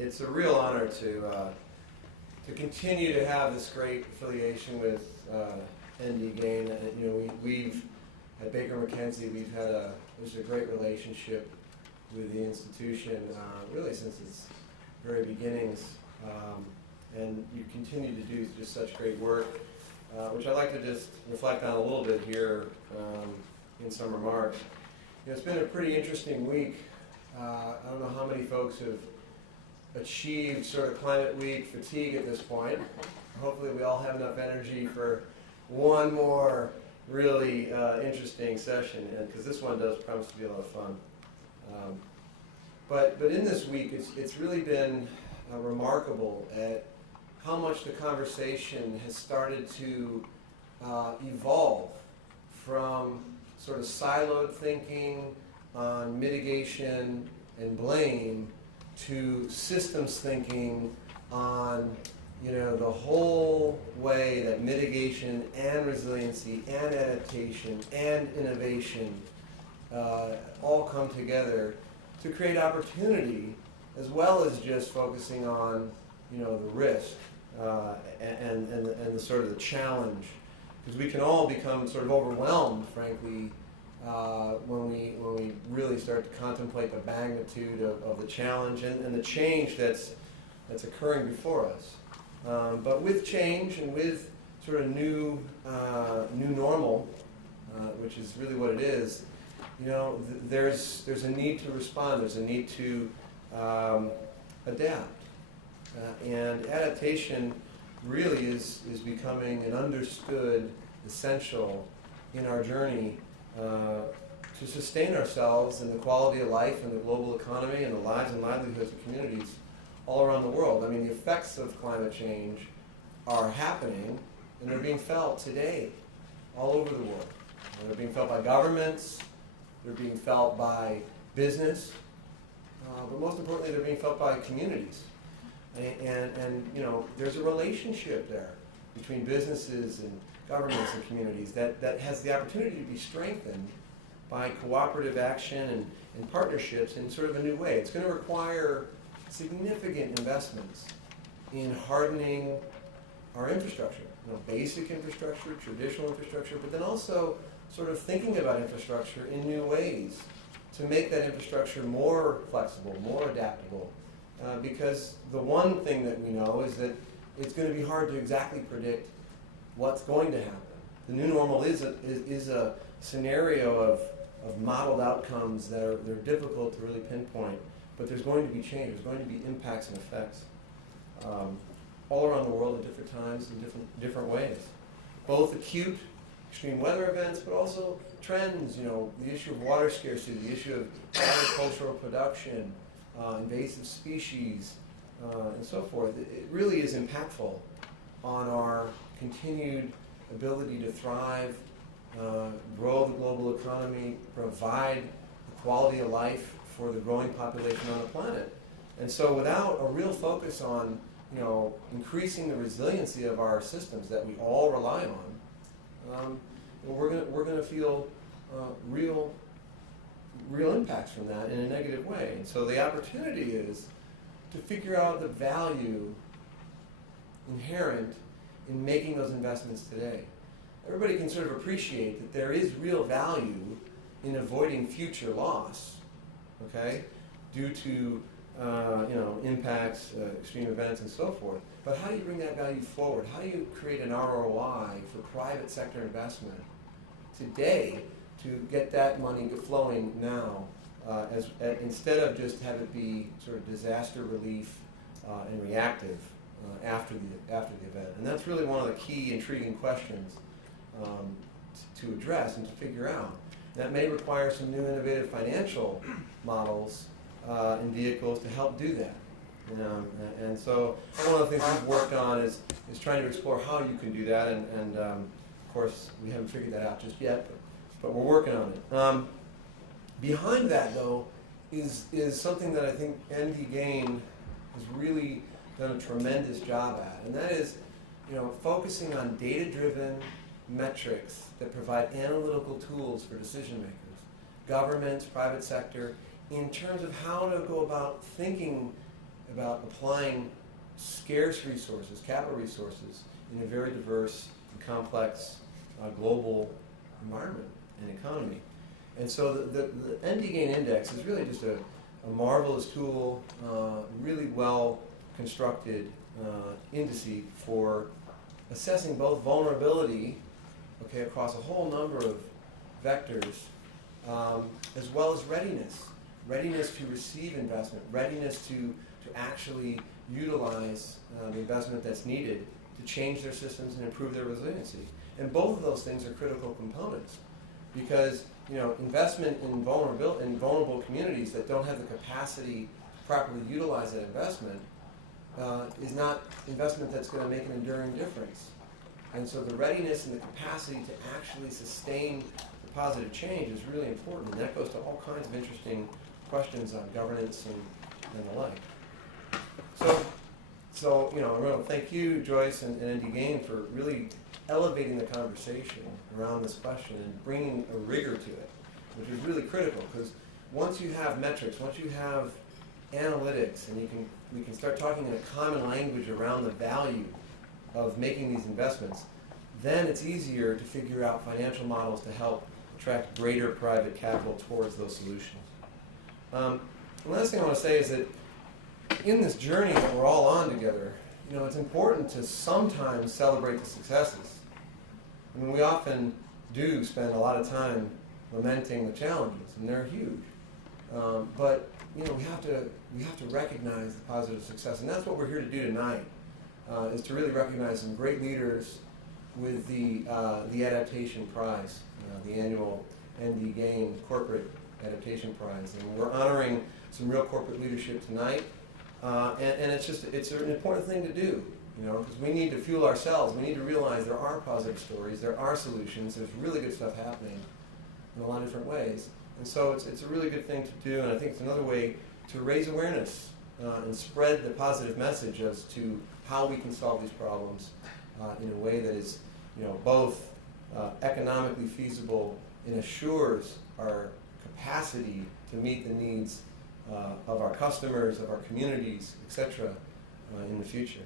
It's a real honor to continue to have this great affiliation with ND Gain. We've at Baker McKenzie, we've had there's a great relationship with the institution really since its very beginnings, and you continue to do just such great work, which I'd like to just reflect on a little bit here in some remarks. It's been a pretty interesting week. I don't know how many folks have achieved sort of climate week fatigue at this point. Hopefully we all have enough energy for one more really interesting session, because this one does promise to be a lot of fun. But in this week, it's really been remarkable at how much the conversation has started to evolve from sort of siloed thinking on mitigation and blame to systems thinking on the whole way that mitigation and resiliency and adaptation and innovation all come together to create opportunity, as well as just focusing on the risk and the sort of the challenge, because we can all become sort of overwhelmed, frankly, when we really start to contemplate the magnitude of the challenge and the change that's occurring before us. But with change and with sort of new normal, which is really what it is, there's a need to respond. There's a need to adapt, and adaptation really is becoming an understood essential in our journey to sustain ourselves and the quality of life and the global economy and the lives and livelihoods of communities all around the world. I mean, the effects of climate change are happening, and they're being felt today all over the world. They're being felt by governments, they're being felt by business, but most importantly, they're being felt by communities. And there's a relationship there between businesses and governments and communities that has the opportunity to be strengthened by cooperative action and partnerships in sort of a new way. It's going to require significant investments in hardening our infrastructure, basic infrastructure, traditional infrastructure, but then also sort of thinking about infrastructure in new ways to make that infrastructure more flexible, more adaptable, because the one thing that we know is that it's going to be hard to exactly predict what's going to happen. The new normal is a scenario of modeled outcomes that are difficult to really pinpoint, but there's going to be change. There's going to be impacts and effects all around the world at different times in different ways. Both acute extreme weather events, but also trends, the issue of water scarcity, the issue of agricultural production, invasive species, and so forth. It really is impactful on our continued ability to thrive, grow the global economy, provide the quality of life for the growing population on the planet. And so without a real focus on increasing the resiliency of our systems that we all rely on, we're going to feel real impacts from that in a negative way. And so the opportunity is to figure out the value inherent in making those investments today. Everybody can sort of appreciate that there is real value in avoiding future loss, okay, due to impacts, extreme events, and so forth. But how do you bring that value forward? How do you create an ROI for private sector investment today to get that money flowing now, instead of just have it be sort of disaster relief and reactive after the event? And that's really one of the key intriguing questions to address and to figure out. That may require some new innovative financial models and vehicles to help do that. And so one of the things we've worked on is trying to explore how you can do that, and of course we haven't figured that out just yet, but we're working on it. Behind that, though, is something that I think ND Gain has really done a tremendous job at, and that is focusing on data-driven metrics that provide analytical tools for decision makers, governments, private sector, in terms of how to go about thinking about applying scarce resources, capital resources, in a very diverse and complex global environment and economy. And so the ND Gain Index is really just a marvelous tool, really well constructed indice for assessing both vulnerability, okay, across a whole number of vectors, as well as readiness to receive investment, readiness to actually utilize the investment that's needed to change their systems and improve their resiliency. And both of those things are critical components, because investment in vulnerable communities that don't have the capacity to properly utilize that investment is not investment that's going to make an enduring difference. And so the readiness and the capacity to actually sustain the positive change is really important, and that goes to all kinds of interesting questions on governance and the like. So I want to thank you, Joyce, and ND Gain for really elevating the conversation around this question and bringing a rigor to it, which is really critical, because once you have metrics, once you have analytics, and we can start talking in a common language around the value of making these investments, then it's easier to figure out financial models to help attract greater private capital towards those solutions. The last thing I want to say is that in this journey that we're all on together, it's important to sometimes celebrate the successes. I mean, we often do spend a lot of time lamenting the challenges, and they're huge. But we have to recognize the positive success, and that's what we're here to do tonight. Is to really recognize some great leaders with the Adaptation Prize, the annual ND Gain Corporate Adaptation Prize, and we're honoring some real corporate leadership tonight. And it's an important thing to do, because we need to fuel ourselves. We need to realize there are positive stories, there are solutions, there's really good stuff happening in a lot of different ways. And so it's a really good thing to do, and I think it's another way to raise awareness and spread the positive message as to how we can solve these problems in a way that is, both economically feasible and assures our capacity to meet the needs of our customers, of our communities, etc., in the future.